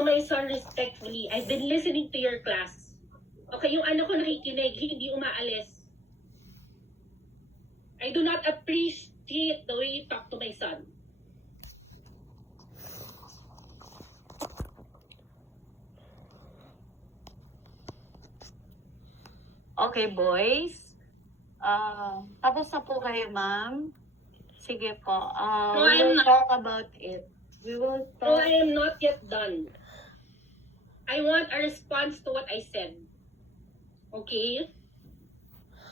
to my son respectfully. I've been listening to your class. Okay, yung anak ko nakikinig, hindi umaalis. I do not appreciate the way you talk to my son. Okay, boys. Tapos na po kayo, ma'am. Sige po. No, We I'm will not. talk about it. We will No, talk. I am not yet done. I want a response to what I said. Okay?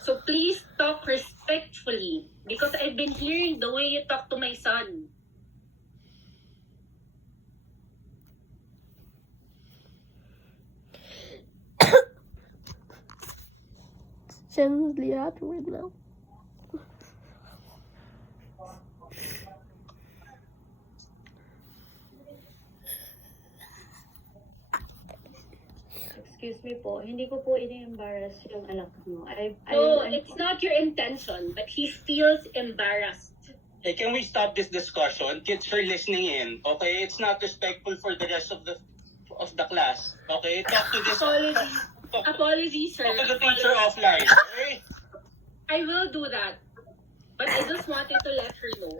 So please talk respectfully because I've been hearing the way you talk to my son. Genuinely happy right now. Excuse me po. Hindi ko po ini-embarrass yung anak mo. No, it's not your intention, but he feels embarrassed. Hey, can we stop this discussion? Kids are listening in. Okay, it's not respectful for the rest of the class. Okay, talk to this. Apologies, sir. Talk to the teacher offline. Okay. I will do that. But I just wanted to let her know.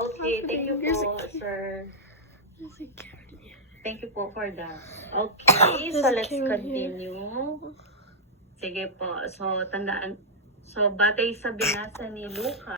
Okay, thank you po, sir. There's a Karen here. Thank you po for that. Okay, so let's continue. Sige po. So, tandaan. So, batay sa binasa ni Luca,